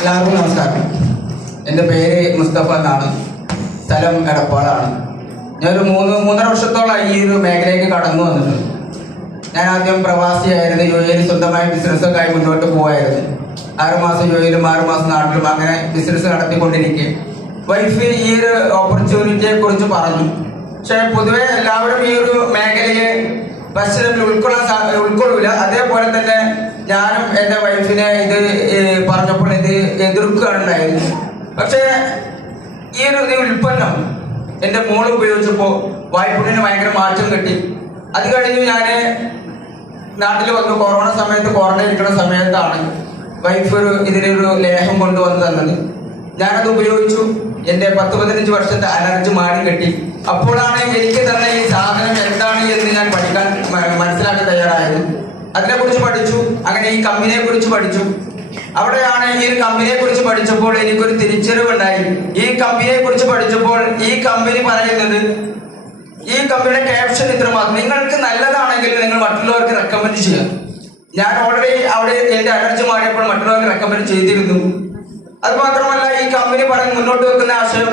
എല്ലാവർക്കും നമസ്കാരം. എൻ്റെ പേര് മുസ്തഫ എന്നാണ്. സ്ഥലം എടപ്പാളാണ്. ഞാനൊരു 3.5 വർഷത്തോളം ഈ ഒരു മേഖലയ്ക്ക് കടന്നു വന്നിട്ടുണ്ട്. ഞാൻ ആദ്യം പ്രവാസിയായിരുന്നു. യുഎയിൽ സ്വന്തമായി ബിസിനസ്സൊക്കെ ആയി മുന്നോട്ട് പോവായിരുന്നു. 6 മാസം യുഎയിലും 6 മാസം നാട്ടിലും അങ്ങനെ ബിസിനസ് നടത്തിക്കൊണ്ടിരിക്കെ വൈഫ് ഈ ഒരു ഓപ്പർച്യൂണിറ്റിയെ കുറിച്ച് പറഞ്ഞു. പക്ഷെ പൊതുവെ എല്ലാവരും ഈ ഒരു മേഖലയെ പശ്ചിമത്തിൽ ഉൾക്കൊള്ളൂല. അതേപോലെ തന്നെ ഞാനും എൻ്റെ വൈഫിനെ ഇത് പറഞ്ഞപ്പോൾ ഇത് എതിർക്കുകയുണ്ടായിരുന്നു. പക്ഷെ ഈ ഒരു ഉൽപ്പന്നം എൻ്റെ മോള് ഉപയോഗിച്ചപ്പോൾ വായ്പുണ്ണിന് ഭയങ്കര മാറ്റം കിട്ടി. അത് കഴിഞ്ഞ് ഞാൻ നാട്ടിൽ വന്നു. കൊറോണ സമയത്ത് ക്വാറന്റൈൻ ഇരിക്കുന്ന സമയത്താണ് വൈഫ് ഇതിനൊരു ലേഹം കൊണ്ടുവന്ന് തന്നത്. ഞാനത് ഉപയോഗിച്ചു. എൻ്റെ 10-15 വർഷത്തെ അലർജി മാറി കിട്ടി. അപ്പോഴാണ് എനിക്ക് തന്നെ ഈ സാധനം എന്താണ് എന്ന് ഞാൻ മനസ്സിലാക്കാൻ തയ്യാറായത്. അതിനെക്കുറിച്ച് പഠിച്ചു. അങ്ങനെ ഈ കമ്പനിയെ കുറിച്ച് പഠിച്ചു. അവിടെയാണ് ഈ ഒരു കമ്പനിയെ കുറിച്ച് പഠിച്ചപ്പോൾ എനിക്കൊരു തിരിച്ചറിവുണ്ടായി. ഈ കമ്പനിയെ കുറിച്ച് പഠിച്ചപ്പോൾ ഈ കമ്പനി പറയുന്നത്, ഈ കമ്പനിയുടെ ക്യാപ്ഷൻ ഇത്രമാത്രം: നിങ്ങൾക്ക് നല്ലതാണെങ്കിൽ നിങ്ങൾ മറ്റുള്ളവർക്ക് റെക്കമെൻഡ് ചെയ്യുക. ഞാൻ ഓൾറെഡി അവിടെ എൻ്റെ അലർജി മാറിയപ്പോൾ മറ്റുള്ളവർക്ക് റെക്കമെൻഡ് ചെയ്തിരുന്നു. അത് മാത്രമല്ല, ഈ കമ്പനി പറഞ്ഞ് മുന്നോട്ട് വെക്കുന്ന ആശയം,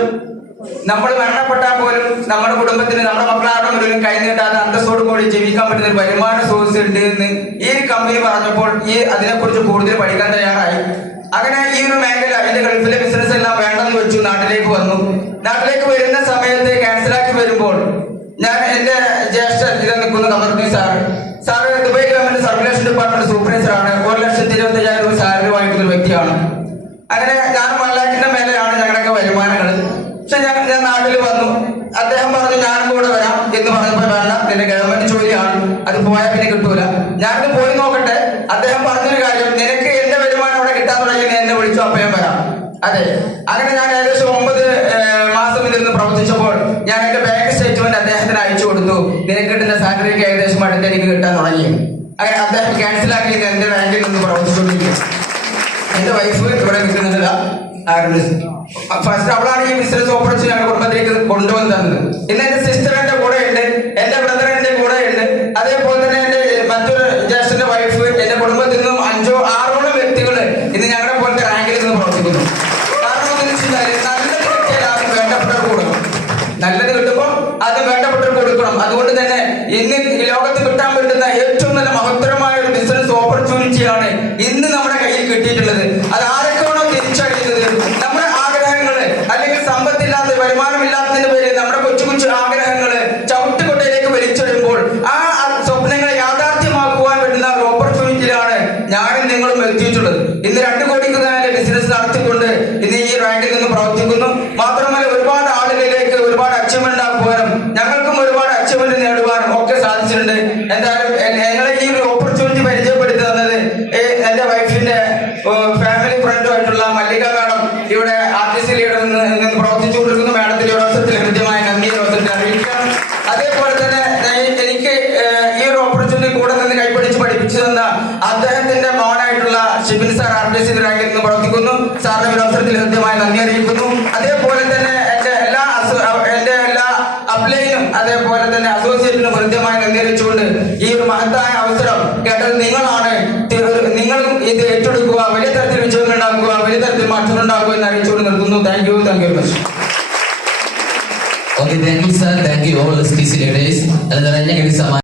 നമ്മൾ മരണപ്പെട്ടാൽ പോലും നമ്മുടെ കുടുംബത്തിന്, നമ്മുടെ മക്കളാരുടെ മുന്നിലും കൈ നീട്ടാതെ അന്തസ്സോട് കൂടി ജീവിക്കാൻ പറ്റുന്ന ഒരു വരുമാന സോഴ്സ് ഉണ്ട് എന്ന് ഈ കമ്പനി പറഞ്ഞപ്പോൾ അതിനെക്കുറിച്ച് കൂടുതൽ പഠിക്കാൻ തയ്യാറായി. അങ്ങനെ ഈ ഒരു മേഖല, എന്റെ ഗൾഫിലെ ബിസിനസ് എല്ലാം വേണ്ടെന്ന് വെച്ചു. നാട്ടിലേക്ക് വന്നു. നാട്ടിലേക്ക് വരുന്ന സമയത്ത് ക്യാൻസലാക്കി വരുമ്പോൾ ഞാൻ എൻ്റെ ജ്യേഷ്ഠൻ ഇതിൽ നിൽക്കുന്ന Kamaruddeen sir Dubai government circulation department സൂപ്പർവൈസറാണ്. 1,25,000 രൂപ സാലറി വാങ്ങിക്കുന്ന വ്യക്തിയാണ്. അങ്ങനെ ഞാൻ 1 ലക്ഷത്തിന്റെ മേലെയാണ് ഞങ്ങളുടെയൊക്കെ വരുമാനങ്ങൾ. പക്ഷെ ഞാൻ നാട്ടിൽ വന്നു. അദ്ദേഹം പറഞ്ഞു ഞാനും കൂടെ വരാം എന്ന് പറഞ്ഞപ്പോൾ, വേണ്ട, നിന്റെ ഗവൺമെന്റ് ജോലിയാണ്, അത് പോയാൽ പിന്നെ കിട്ടൂല, ഞാനിത് പോയി നോക്കട്ടെ. അദ്ദേഹം പറഞ്ഞൊരു കാര്യം, നിനക്ക് എന്റെ വരുമാനം അവിടെ കിട്ടാൻ തുടങ്ങി, നീ എന്നെ വിളിച്ചു, അപ്പം ഞാൻ വരാം. അതെ, അങ്ങനെ ഞാൻ ഏകദേശം 9 മാസം ഇതിൽ പ്രവർത്തിച്ചപ്പോൾ ഞാൻ എന്റെ ബാങ്ക് സ്റ്റേറ്റ്മെന്റ് അദ്ദേഹത്തിന് അയച്ചു കൊടുത്തു. നിനക്ക് കിട്ടുന്ന സാലറിക്ക് ഏകദേശം അടുത്ത് എനിക്ക് കിട്ടാൻ തുടങ്ങി. അങ്ങനെ അദ്ദേഹം ക്യാൻസലാക്കി എന്റെ ബാങ്കിൽ നിന്ന് പ്രവർത്തിച്ചുകൊണ്ടിരിക്കും. എന്റെ വൈഫ് ഇവിടെ നിൽക്കുന്നില്ല. ഫസ്റ്റ് അവളാണ് ഈ ബിസിനസ് ഓപ്പർച്യൂണിറ്റി ഞങ്ങളുടെ കുടുംബത്തിലേക്ക് കൊണ്ടുവന്ന് തന്നത്. ഇന്ന് എന്റെ സിസ്റ്റർ എന്റെ കൂടെ ഉണ്ട്, എന്റെ ബ്രദർ എന്റെ കൂടെ ഉണ്ട്. അതേപോലെ തന്നെ എന്റെ മറ്റൊരു ജ്യേഷ്ഠന്റെ വൈഫ്, എന്റെ കുടുംബത്തിൽ നിന്നും 5-6 വ്യക്തികൾ ഇന്ന് ഞങ്ങളുടെ പോലത്തെ റാങ്കിൽ നിന്ന് പ്രവർത്തിക്കുന്നു. കാരണം എന്താണെന്ന് വെച്ചാൽ, നല്ലത് കിട്ടിയാൽ ആദ്യം വേണ്ടപ്പെട്ടവർക്ക് കൊടുക്കണം. നല്ലത് കിട്ടുമ്പോൾ അത് വേണ്ടപ്പെട്ടവർക്ക് കൊടുക്കണം. അതുകൊണ്ട് തന്നെ ഇന്ന് ലോകത്ത് കിട്ടാൻ പറ്റുന്ന ഏറ്റവും നല്ല മഹത്തരമായ ഒരു ബിസിനസ് ഓപ്പർച്യൂണിറ്റിയാണ് ഇന്ന് നമ്മുടെ കയ്യിൽ കിട്ടിയിട്ടുള്ളത്. അത് ആരൊക്കെയാണോ തിരിച്ചറിയുന്നത്, നമ്മുടെ ആഗ്രഹങ്ങള് അല്ലെങ്കിൽ സമ്പത്തില്ലാത്ത, വരുമാനമില്ലാത്തതിന്റെ പേരിൽ നമ്മുടെ കൊച്ചു കൊച്ചു ആഗ്രഹങ്ങള് ചവിട്ടുകൊട്ടയിലേക്ക് വലിച്ചെടുമ്പോൾ ആ സ്വപ്നങ്ങളെ യാഥാർത്ഥ്യമാക്കുവാൻ പറ്റുന്ന ഒരു ഓപ്പർച്യൂണിറ്റിയിലാണ് ഞാനും നിങ്ങളും എത്തിയിട്ടുള്ളത്. ഇന്ന് 2 കോടിക്ക് തന്നെ ബിസിനസ് നടത്തിക്കൊണ്ട് ഇന്ന് ഈ റാങ്കിൽ നിന്ന് പ്രവർത്തിക്കുന്നു. മാത്രമല്ല, ഒരുപാട് ആളുകളിലേക്ക് ഒരുപാട് അച്ചീവ്മെന്റ് ആക്കുവാനും ഞങ്ങൾക്കും ഒരുപാട് അച്ചീവ്മെന്റ് നേടുവാനും ഒക്കെ സാധിച്ചിട്ടുണ്ട്. എന്തായാലും ഞങ്ങളെ ഈ ഒരു ഓപ്പർച്യൂണിറ്റി പരിചയപ്പെടുത്തി തന്നത് എന്റെ വൈഫിന്റെ ഫാമിലി ഫ്രണ്ടുമായിട്ടുള്ള മല്ലിക മാഡം, ഇവിടെ ആർട്ടിസ്റ്റ് ലീഡർ നിന്ന് പ്രവർത്തിച്ചുകൊണ്ടിരിക്കുന്ന മാഡത്തിന്റെ ഒരു അവസരത്തിൽ ഹൃദ്യമായ നന്ദി അവസരത്തിൽ അറിയിക്കുകയാണ്. അതേപോലെ തന്നെ എനിക്ക് ഈ ഒരു ഓപ്പർച്യൂണിറ്റി കൂടെ നിന്ന് കൈപിടിച്ച് പഠിപ്പിച്ചു തന്ന അദ്ദേഹത്തിന്റെ മോനായിട്ടുള്ള ഷിബിൻ സാർ ആർട്ടിസ്റ്റ് റാങ്കിൽ നിന്ന് പ്രവർത്തിക്കുന്നു. സാറിന്റെ ഒരു അവസരത്തിൽ ഹൃദ്യമായ നന്ദി അറിയിക്കുന്നു. അതേപോലെ തന്നെ എന്റെ എല്ലാ അപ്ലൈനും അതേപോലെ തന്നെ അസോസിയേറ്റിനും ഹൃദ്യമായി നന്ദി അറിയിച്ചുകൊണ്ട് ഈ ഒരു മഹത്തായ അവസരം കേട്ടത് നിങ്ങളാണ്. നിങ്ങളും ഇത് ഏറ്റെടുക്കുക, വലിയ തരത്തിൽ വിജയങ്ങൾ ഉണ്ടാക്കുക, വലിയ തരത്തിൽ മാറ്റങ്ങൾ ഉണ്ടാക്കുക എന്ന് അറിയിച്ചുകൊണ്ട് നിർത്തുന്നു. Thank you very much. Okay, thank you, sir. Thank you all the speech leaders.